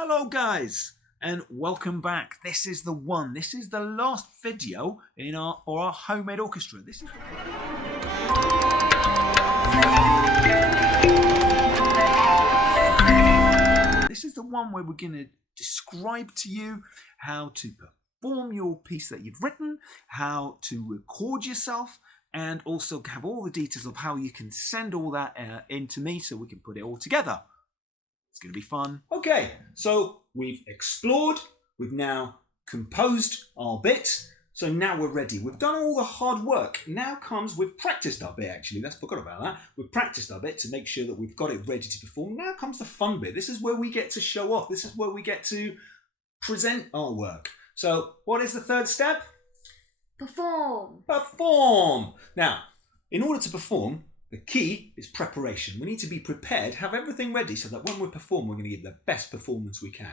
Hello guys and welcome back. This is the one. This is the last video in our homemade orchestra. This is the one where we're going to describe to you how to perform your piece that you've written, how to record yourself, and also have all the details of how you can send all that in to me so we can put it all together. It's going to be fun. Okay, so we've explored, we've now composed our bit, so now we're ready. We've done all the hard work. Now comes, we've practiced our bit actually, let's forget about that. We've practiced our bit to make sure that we've got it ready to perform. Now comes the fun bit. This is where we get to show off. This is where we get to present our work. So what is the third step? Perform. Perform. Now, in order to perform, the key is preparation. We need to be prepared, have everything ready so that when we perform, we're going to give the best performance we can.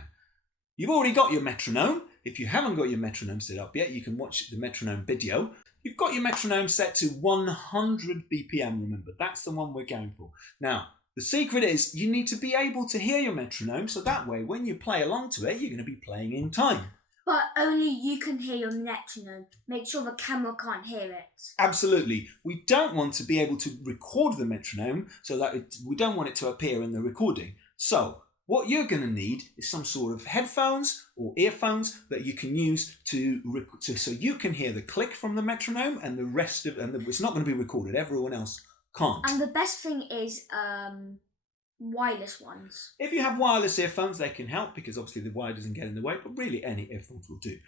You've already got your metronome. If you haven't got your metronome set up yet, you can watch the metronome video. You've got your metronome set to 100 BPM, remember. That's the one we're going for. Now, the secret is you need to be able to hear your metronome, so that way when you play along to it, you're going to be playing in time. But only you can hear your metronome. Make sure the camera can't hear it. Absolutely. We don't want to be able to record the metronome so that we don't want it to appear in the recording. So what you're going to need is some sort of headphones or earphones that you can use so you can hear the click from the metronome and the rest of it's not going to be recorded. Everyone else can't. And the best thing is wireless ones. If you have wireless earphones, they can help because obviously the wire doesn't get in the way, but really any earphones will do.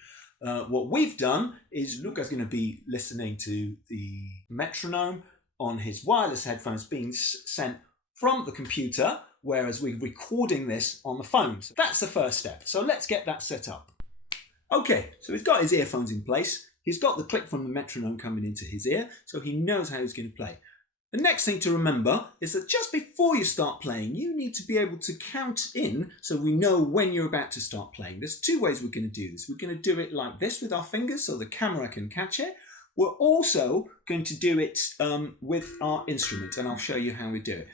What we've done is Luca's going to be listening to the metronome on his wireless headphones being sent from the computer, whereas we're recording this on the phone. So that's the first step. So let's get that set up. Okay, so he's got his earphones in place. He's got the click from the metronome coming into his ear, so he knows how he's going to play. The next thing to remember is that just before you start playing, you need to be able to count in so we know when you're about to start playing. There's two ways we're going to do this. We're going to do it like this with our fingers so the camera can catch it. We're also going to do it with our instrument, and I'll show you how we do it.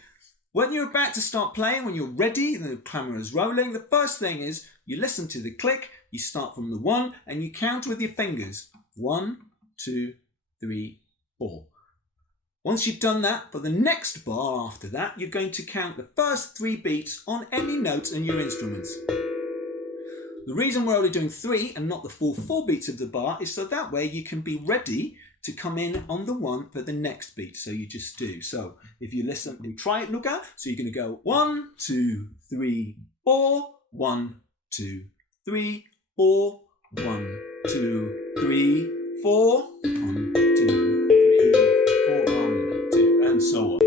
When you're about to start playing, when you're ready and the camera is rolling, the first thing is you listen to the click, you start from the 1 and you count with your fingers. 1, 2, 3, 4. Once you've done that, for the next bar after that, you're going to count the first 3 beats on any notes in your instruments. The reason we're only doing 3 and not the full 4 beats of the bar is so that way you can be ready to come in on the 1 for the next beat. So you just do. So if you listen, you try it, Luca. So you're going to go 1, 2, 3, 4, 1, 2, 3, 4, 1, 2, 3, 4, 1, 2, 3, 4, 1, 2, and so on.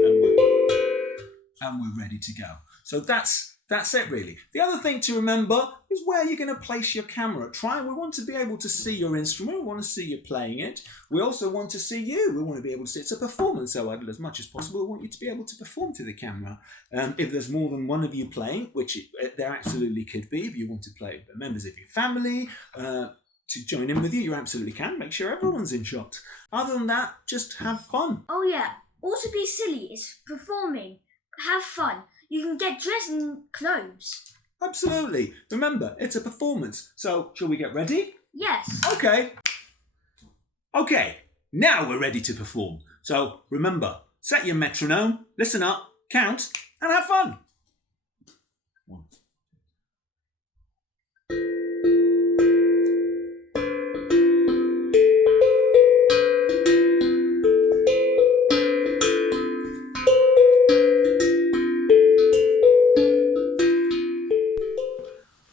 And we're ready to go. So that's it really. The other thing to remember is where you're going to place your camera. We want to be able to see your instrument. We want to see you playing it. We also want to see you. We want to be able to see it's a performance. So as much as possible, we want you to be able to perform to the camera. If there's more than one of you playing, which there absolutely could be, if you want to play with members of your family, to join in with you, you absolutely can. Make sure everyone's in shot. Other than that, just have fun. Oh yeah, also be silly. It's performing. Have fun. You can get dressed in clothes. Absolutely. Remember, it's a performance. So, shall we get ready? Yes. Okay. Okay, now we're ready to perform. So, remember, set your metronome, listen up, count, and have fun.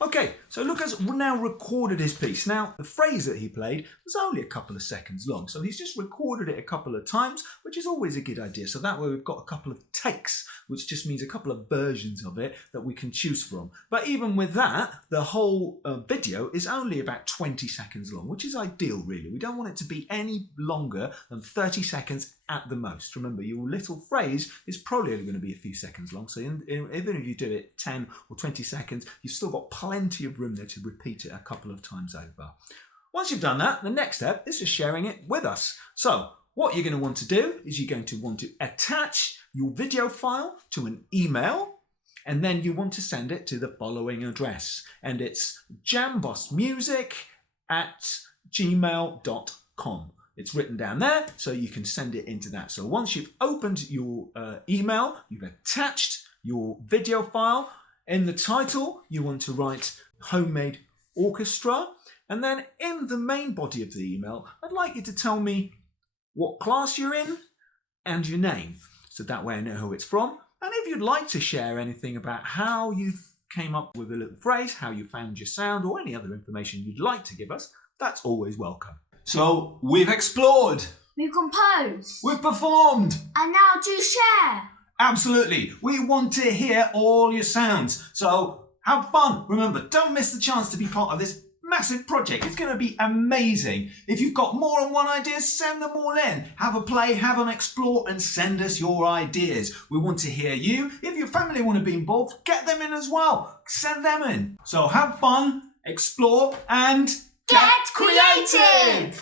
Okay, so Luca's now recorded his piece. Now, the phrase that he played was only a couple of seconds long, so he's just recorded it a couple of times, which is always a good idea. So that way we've got a couple of takes, which just means a couple of versions of it that we can choose from. But even with that, the whole video is only about 20 seconds long, which is ideal, really. We don't want it to be any longer than 30 seconds at the most. Remember, your little phrase is probably only going to be a few seconds long, so even if you do it 10 or 20 seconds, you've still got plenty of room there to repeat it a couple of times over. Once you've done that, the next step is just sharing it with us. So what you're going to want to do is you're going to want to attach your video file to an email And then you want to send it to the following address. And it's jambossmusic@gmail.com. It's written down there, so you can send it into that. So once you've opened your email, you've attached your video file. In the title, you want to write homemade orchestra. And then in the main body of the email, I'd like you to tell me what class you're in and your name. So that way I know who it's from. And if you'd like to share anything about how you came up with a little phrase, how you found your sound, or any other information you'd like to give us, that's always welcome. So we've explored. We've composed. We've performed. And now to share. Absolutely. We want to hear all your sounds. So have fun. Remember, don't miss the chance to be part of this massive project. It's going to be amazing. If you've got more than one idea, send them all in. Have a play, have an explore, and send us your ideas. We want to hear you. If your family want to be involved, get them in as well. Send them in. So have fun, explore, and Get creative!